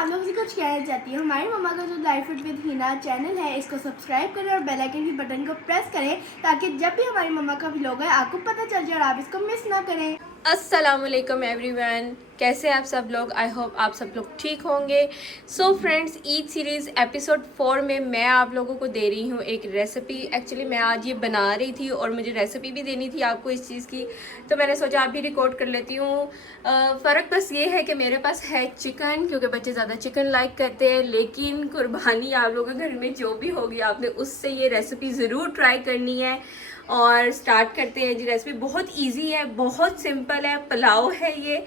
आप लोगों से कुछ कहना चाहती हूँ। हमारी मम्मा का जो life food with Hina channel है, इसको सब्सक्राइब करें और बेल आइकन की बटन को प्रेस करें ताकि जब भी हमारी मम्मा का व्लॉग है आपको पता चल जाए और आप इसको मिस ना करें। अस्सलामुअलैकुम एवरीवन, कैसे आप सब लोग। आई होप आप सब लोग ठीक होंगे। So friends, Eid series episode 4 में मैं आप लोगों को दे रही हूँ एक रेसिपी। एक्चुअली मैं आज ये बना रही थी और मुझे रेसिपी भी देनी थी आपको इस चीज़ की, तो मैंने सोचा आप भी रिकॉर्ड कर लेती हूँ। फ़र्क बस ये है कि मेरे पास है चिकन, क्योंकि बच्चे ज़्यादा चिकन लाइक करते हैं। लेकिन कुर्बानी आप लोगों के घर में जो भी होगी, आपने उससे ये रेसिपी ज़रूर ट्राई करनी है। और स्टार्ट करते हैं जी। रेसिपी बहुत इजी है, बहुत सिंपल है। पुलाव है ये,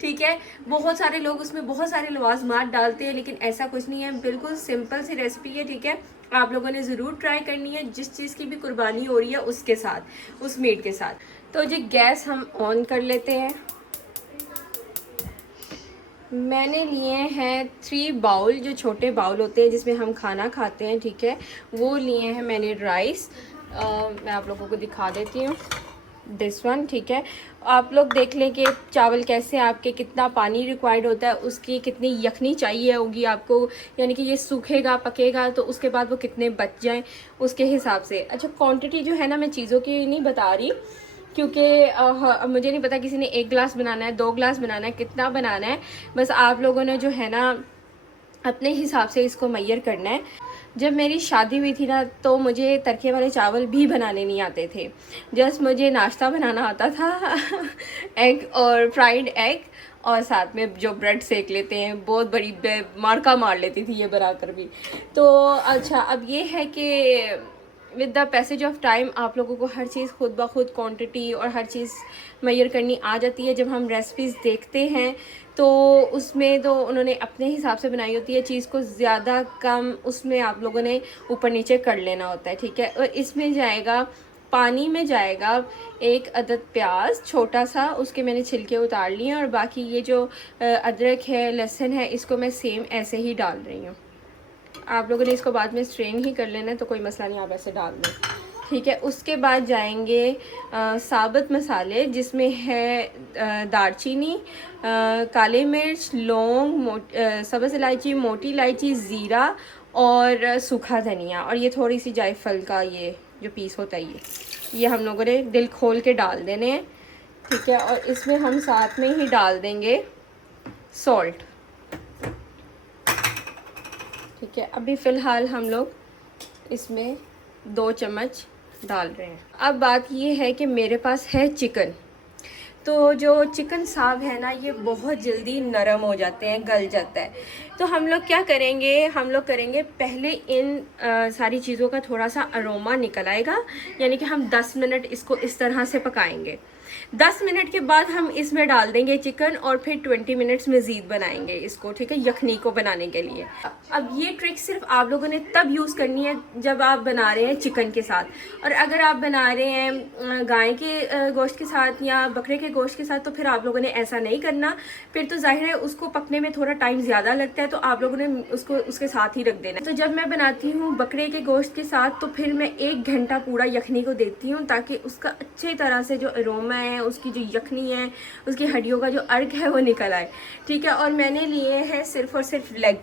ठीक है। बहुत सारे लोग उसमें बहुत सारे लवाजमात डालते हैं, लेकिन ऐसा कुछ नहीं है। बिल्कुल सिंपल सी रेसिपी है, ठीक है। आप लोगों ने ज़रूर ट्राई करनी है, जिस चीज़ की भी कुर्बानी हो रही है उसके साथ, उस मीट के साथ। तो जी गैस हम ऑन कर लेते हैं। मैंने लिए हैं 3 बाउल, जो छोटे बाउल होते हैं जिसमें हम खाना खाते हैं, ठीक है। वो लिए हैं मैंने राइस। मैं आप लोगों को दिखा देती हूँ, दिस वन, ठीक है। आप लोग देख लें कि चावल कैसे, आपके कितना पानी रिक्वायर्ड होता है, उसकी कितनी यखनी चाहिए होगी आपको, यानी कि ये सूखेगा पकेगा तो उसके बाद वो कितने बच जाएं, उसके हिसाब से। अच्छा, क्वांटिटी जो है ना, मैं चीज़ों की नहीं बता रही, क्योंकि मुझे नहीं पता किसी ने 1 गिलास बनाना है, 2 गिलास बनाना है, कितना बनाना है। बस आप लोगों ने जो है ना अपने हिसाब से इसको मैयर करना है। जब मेरी शादी हुई थी ना, तो मुझे तड़के वाले चावल भी बनाने नहीं आते थे। जस्ट मुझे नाश्ता बनाना आता था एग और फ्राइड एग, और साथ में जो ब्रेड सेक लेते हैं, बहुत बड़ी मार्का मार लेती थी ये बनाकर भी। तो अच्छा, अब ये है कि with the passage of time आप लोगों को हर चीज़ खुद ब खुद क्वांटिटी और हर चीज़ मैयर करनी आ जाती है। जब हम रेसिपीज़ देखते हैं तो उसमें तो उन्होंने अपने हिसाब से बनाई होती है, चीज़ को ज़्यादा कम उसमें आप लोगों ने ऊपर नीचे कर लेना होता है, ठीक है। और इसमें जाएगा, पानी में जाएगा 1 अदद प्याज छोटा सा, उसके मैंने छिलके उतार लिए हैं। और बाकी ये जो अदरक है, लहसुन है, इसको मैं सेम ऐसे ही डाल रही हूँ। आप लोगों ने इसको बाद में स्ट्रेन ही कर लेना है, तो कोई मसला नहीं, आप ऐसे डाल दें, ठीक है। उसके बाद जाएंगे साबुत मसाले, जिसमें है दालचीनी, काली मिर्च, लौंग, सब्ज़ इलायची, मोटी इलायची, ज़ीरा और सूखा धनिया, और ये थोड़ी सी जायफल का ये जो पीस होता है, ये हम लोगों ने दिल खोल के डाल देने हैं, ठीक है। और इसमें हम साथ में ही डाल देंगे सॉल्ट, ठीक है। अभी फ़िलहाल हम लोग इसमें 2 चम्मच डाल रहे हैं। अब बात ये है कि मेरे पास है चिकन, तो जो चिकन साब है ना, ये बहुत जल्दी नरम हो जाते हैं, गल जाता है। तो हम लोग क्या करेंगे, हम लोग करेंगे पहले इन सारी चीज़ों का थोड़ा सा अरोमा निकल आएगा, यानी कि हम 10 मिनट इसको इस तरह से पकाएंगे। 10 मिनट के बाद हम इसमें डाल देंगे चिकन, और फिर 20 मिनट्स मज़ीद बनाएंगे इसको, ठीक है, यखनी को बनाने के लिए। अब ये ट्रिक सिर्फ आप लोगों ने तब यूज़ करनी है जब आप बना रहे हैं चिकन के साथ। और अगर आप बना रहे हैं गाय के गोश्त के साथ या बकरे के गोश्त के साथ, तो फिर आप लोगों ने ऐसा नहीं करना। फिर तो जाहिर है उसको पकने में थोड़ा टाइम ज़्यादा लगता है, तो आप लोगों ने उसको उसके साथ ही रख देना। तो जब मैं बनाती हूँ बकरे के गोश्त के साथ, तो फिर मैं 1 घंटा पूरा यखनी को देती हूँ, ताकि उसका अच्छी तरह से जो अरोमा है, उसकी जो यखनी है, उसकी हड्डियों का जो अर्क है वो निकल आए, ठीक है। और मैंने लिए हैं सिर्फ और सिर्फ लेग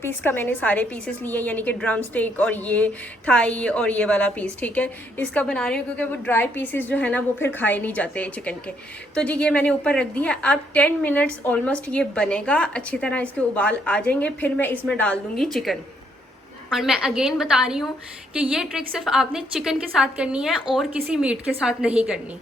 पीस का मैंने सारे पीसेस लिए, यानी कि ड्रम स्टिक और ये थाई और ये वाला पीस, ठीक है। इसका बना रही हूँ क्योंकि वो ड्राई पीसेस जो है ना, वो फिर खाए नहीं जाते हैं चिकन के। तो जी ये मैंने ऊपर रख दिया। अब 10 मिनट्स ऑलमोस्ट ये बनेगा, अच्छी तरह इसके उबाल आ जाएंगे, फिर मैं इसमें डाल दूँगी चिकन। और मैं अगेन बता रही हूँ कि ये ट्रिक सिर्फ आपने चिकन के साथ करनी है और किसी मीट के साथ नहीं करनी।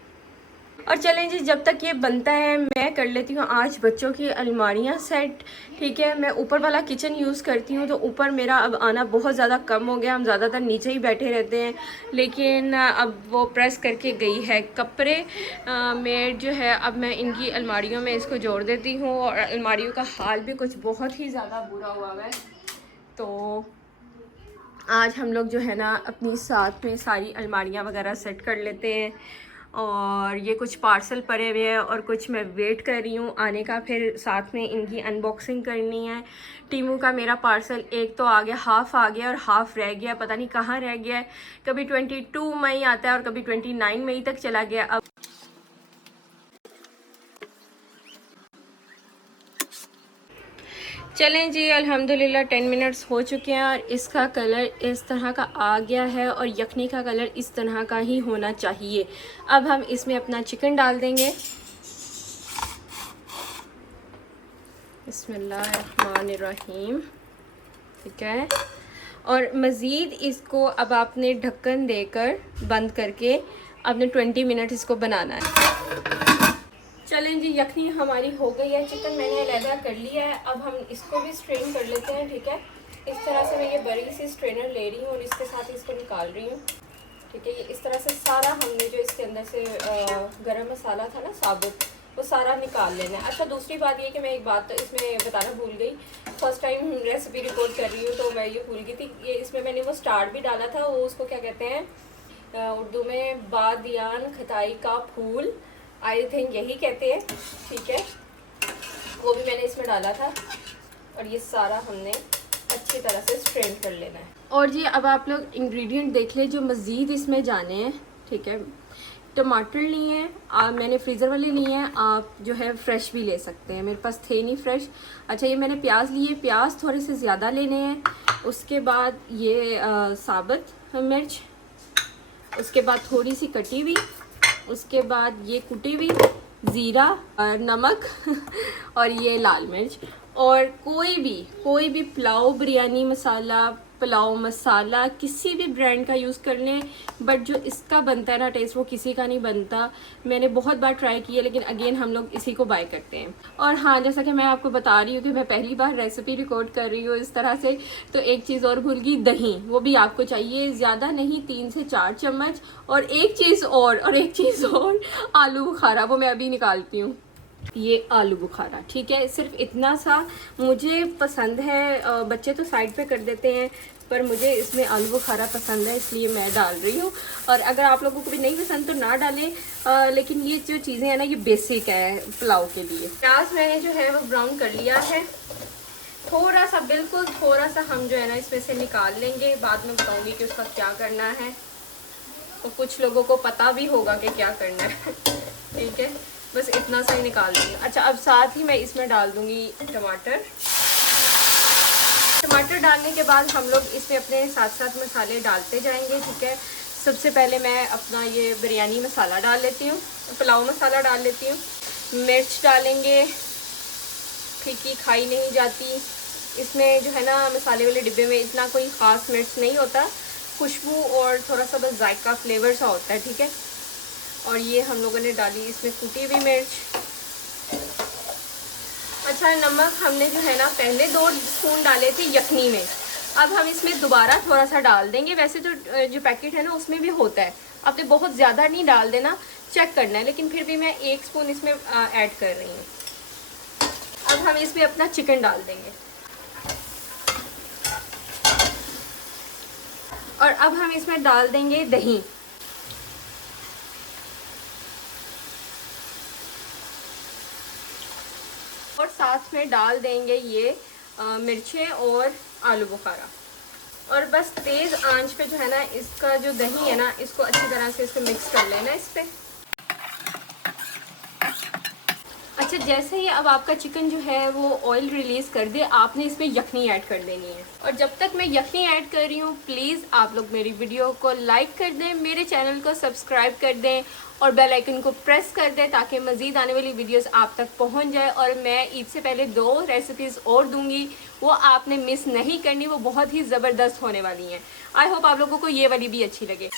और चलें जी, जब तक ये बनता है मैं कर लेती हूँ आज बच्चों की अलमारियाँ सेट, ठीक है। मैं ऊपर वाला किचन यूज़ करती हूँ, तो ऊपर मेरा अब आना बहुत ज़्यादा कम हो गया, हम ज़्यादातर नीचे ही बैठे रहते हैं। लेकिन अब वो प्रेस करके गई है कपड़े मेड जो है, अब मैं इनकी अलमारियों में इसको जोड़ देती हूँ। और अलमारियों का हाल भी कुछ बहुत ही ज़्यादा बुरा हुआ है, तो आज हम लोग जो है ना अपनी साथ में सारी अलमारियाँ वगैरह सेट कर लेते हैं। और ये कुछ पार्सल पड़े हुए हैं और कुछ मैं वेट कर रही हूँ आने का, फिर साथ में इनकी अनबॉक्सिंग करनी है। टीमू का मेरा पार्सल एक तो आ गया, हाफ़ आ गया और हाफ़ रह गया, पता नहीं कहाँ रह गया है। कभी 22 मई आता है और कभी 29 मई तक चला गया। अब चलें जी, अल्हम्दुलिल्लाह 10 मिनट्स हो चुके हैं और इसका कलर इस तरह का आ गया है और यखनी का कलर इस तरह का ही होना चाहिए। अब हम इसमें अपना चिकन डाल देंगे। बिस्मिल्लाहिर्रहमानिर्रहीम। ठीक है, और मज़ीद इसको अब आपने ढक्कन देकर बंद करके आपने 20 मिनट इसको बनाना है। चलें जी, यखनी हमारी हो गई है, चिकन मैंने अलहदा कर लिया है। अब हम इसको भी स्ट्रेन कर लेते हैं। ठीक है, इस तरह से मैं ये बड़ी सी स्ट्रेनर ले रही हूँ और इसके साथ इसको निकाल रही हूँ। ठीक है, ये इस तरह से सारा हमने जो इसके अंदर से गरम मसाला था ना साबुत, वो सारा निकाल लेना है। अच्छा, दूसरी बात ये कि मैं एक बात तो इसमें बताना भूल गई। फर्स्ट टाइम रेसिपी रिकॉर्ड कर रही हूँ तो मैं ये भूल गई थी। ये इसमें मैंने वो स्टार्ट भी डाला था, वो उसको क्या कहते हैं उर्दू में, बादियान खताई का फूल, आई थिंक यही कहते हैं। ठीक है, वो भी मैंने इसमें डाला था और ये सारा हमने अच्छी तरह से स्ट्रेन कर लेना है। और जी अब आप लोग इंग्रेडिएंट देख लें जो मज़ीद इसमें जाने हैं। ठीक है, टमाटर लिए हैं मैंने, फ्रीज़र वाले लिए हैं, आप जो है फ्रेश भी ले सकते हैं, मेरे पास थे नहीं फ्रेश। अच्छा, ये मैंने प्याज लिए, प्याज थोड़े से ज़्यादा लेने हैं। उसके बाद ये साबुत मिर्च, उसके बाद थोड़ी सी कटी हुई, उसके बाद ये कुटी हुई ज़ीरा और नमक और ये लाल मिर्च। और कोई भी पुलाव बिरयानी मसाला, पुलाव मसाला किसी भी ब्रांड का यूज़ कर लें, बट जो इसका बनता है ना टेस्ट, वो किसी का नहीं बनता। मैंने बहुत बार ट्राई किया लेकिन अगेन हम लोग इसी को बाय करते हैं। और हाँ, जैसा कि मैं आपको बता रही हूँ कि मैं पहली बार रेसिपी रिकॉर्ड कर रही हूँ इस तरह से, तो एक चीज़ और भूल गई, दही, वो भी आपको चाहिए ज़्यादा नहीं, 3 से 4 चम्मच। और एक चीज़ और आलू बुखारा, वो मैं अभी निकालती हूँ। ये आलू बुखारा, ठीक है, सिर्फ इतना सा मुझे पसंद है। बच्चे तो साइड पे कर देते हैं, पर मुझे इसमें आलू बुखारा पसंद है, इसलिए मैं डाल रही हूँ। और अगर आप लोगों को भी नहीं पसंद तो ना डालें, लेकिन ये जो चीज़ें हैं ना, ये बेसिक है पुलाव के लिए। प्याज मैंने जो है वो ब्राउन कर लिया है, थोड़ा सा, बिल्कुल थोड़ा सा हम जो है ना इसमें से निकाल लेंगे। बाद में बताऊँगी कि उसका क्या करना है, तो कुछ लोगों को पता भी होगा कि क्या करना है। ठीक है, बस इतना सा ही निकाल दूँगी। अच्छा, अब साथ ही मैं इसमें डाल दूँगी टमाटर। टमाटर डालने के बाद हम लोग इसमें अपने साथ साथ मसाले डालते जाएंगे। ठीक है, सबसे पहले मैं अपना ये बिरयानी मसाला डाल लेती हूँ, पुलाव मसाला डाल लेती हूँ। मिर्च डालेंगे, फीकी खाई नहीं जाती। इसमें जो है ना मसाले वाले डिब्बे में इतना कोई ख़ास मिर्च नहीं होता, खुशबू और थोड़ा सा बस जायका फ्लेवर सा होता है। ठीक है, और ये हम लोगों ने डाली इसमें कुटी हुई मिर्च। अच्छा, नमक हमने जो है ना पहले 2 स्पून डाले थे यखनी में, अब हम इसमें दोबारा थोड़ा सा डाल देंगे। वैसे तो जो पैकेट है ना उसमें भी होता है, आपने बहुत ज़्यादा नहीं डाल देना, चेक करना है, लेकिन फिर भी मैं 1 स्पून इसमें ऐड कर रही हूँ। अब हम इसमें अपना चिकन डाल देंगे और अब हम इसमें डाल देंगे दही। और साथ में डाल देंगे ये मिर्चें और आलू बुखारा। और बस तेज़ आंच पे जो है ना इसका जो दही है ना, इसको अच्छी तरह से इसको मिक्स कर लेना इस पे। अच्छा, जैसे ही अब आपका चिकन जो है वो ऑयल रिलीज़ कर दे, आपने इसमें यखनी ऐड कर देनी है। और जब तक मैं यखनी ऐड कर रही हूँ, प्लीज़ आप लोग मेरी वीडियो को लाइक कर दें, मेरे चैनल को सब्सक्राइब कर दें और बेल आइकन को प्रेस कर दें, ताकि मज़ीद आने वाली वीडियोस आप तक पहुँच जाए। और मैं ईद से पहले 2 रेसिपीज़ और दूँगी, वो आपने मिस नहीं करनी, वो बहुत ही ज़बरदस्त होने वाली हैं। आई होप आप लोगों को ये वाली भी अच्छी लगे।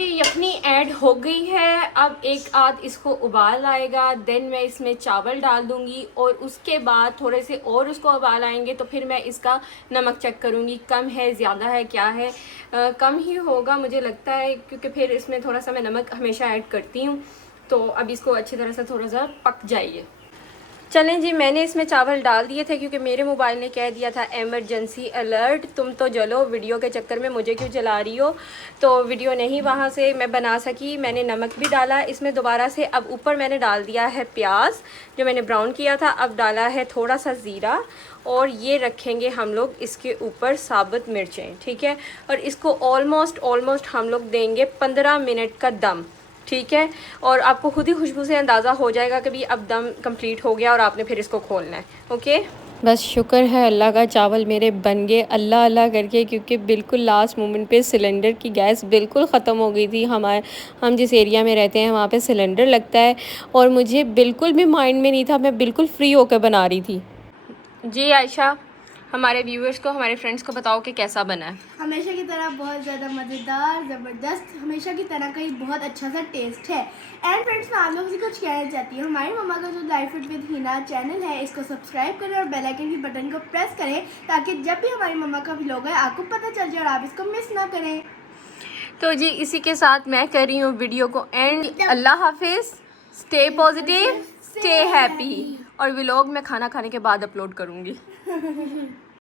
यखनी ऐड हो गई है, अब एक आध इसको उबाल आएगा, देन मैं इसमें चावल डाल दूंगी और उसके बाद थोड़े से और उसको उबाल आएंगे तो फिर मैं इसका नमक चेक करूंगी, कम है ज़्यादा है क्या है। कम ही होगा मुझे लगता है, क्योंकि फिर इसमें थोड़ा सा मैं नमक हमेशा ऐड करती हूँ। तो अब इसको अच्छी तरह से थोड़ा सा पक जाइए। चलें जी, मैंने इसमें चावल डाल दिए थे क्योंकि मेरे मोबाइल ने कह दिया था एमरजेंसी अलर्ट, तुम तो जलो, वीडियो के चक्कर में मुझे क्यों जला रही हो। तो वीडियो नहीं वहाँ से मैं बना सकी। मैंने नमक भी डाला इसमें दोबारा से। अब ऊपर मैंने डाल दिया है प्याज जो मैंने ब्राउन किया था, अब डाला है थोड़ा सा ज़ीरा और ये रखेंगे हम लोग इसके ऊपर साबुत मिर्चें। ठीक है, और इसको ऑलमोस्ट हम लोग देंगे 15 मिनट का दम। ठीक है, और आपको खुद ही खुशबू से अंदाज़ा हो जाएगा कि भी अब दम कंप्लीट हो गया और आपने फिर इसको खोलना है। ओके, बस शुक्र है अल्लाह का, चावल मेरे बन गए अल्लाह अल्लाह करके, क्योंकि बिल्कुल लास्ट मोमेंट पे सिलेंडर की गैस बिल्कुल ख़त्म हो गई थी। हम जिस एरिया में रहते हैं वहाँ पे सिलेंडर लगता है और मुझे बिल्कुल भी माइंड में नहीं था, मैं बिल्कुल फ्री होकर बना रही थी। जी आयशा, हमारे व्यूअर्स को, हमारे फ्रेंड्स को बताओ कि कैसा बना है। हमेशा की तरह बहुत ज़्यादा मज़ेदार, ज़बरदस्त, हमेशा की तरह का ही बहुत अच्छा सा टेस्ट है। एंड फ्रेंड्स, मैं आप लोगों से कुछ कहना चाहती हूँ। हमारी मम्मा का जो life food with Hina channel है, इसको सब्सक्राइब करें और बेल आइकन की बटन को प्रेस करें ताकि जब भी हमारी मम्मा का व्लॉग है आपको पता चल जाए और आप इसको मिस ना करें। तो जी इसी के साथ मैं कर रही हूँ वीडियो को एंड। अल्लाह हाफिज़, स्टे पॉजिटिव, स्टे हैप्पी। और व्लॉग मैं खाना खाने के बाद अपलोड करूँगी।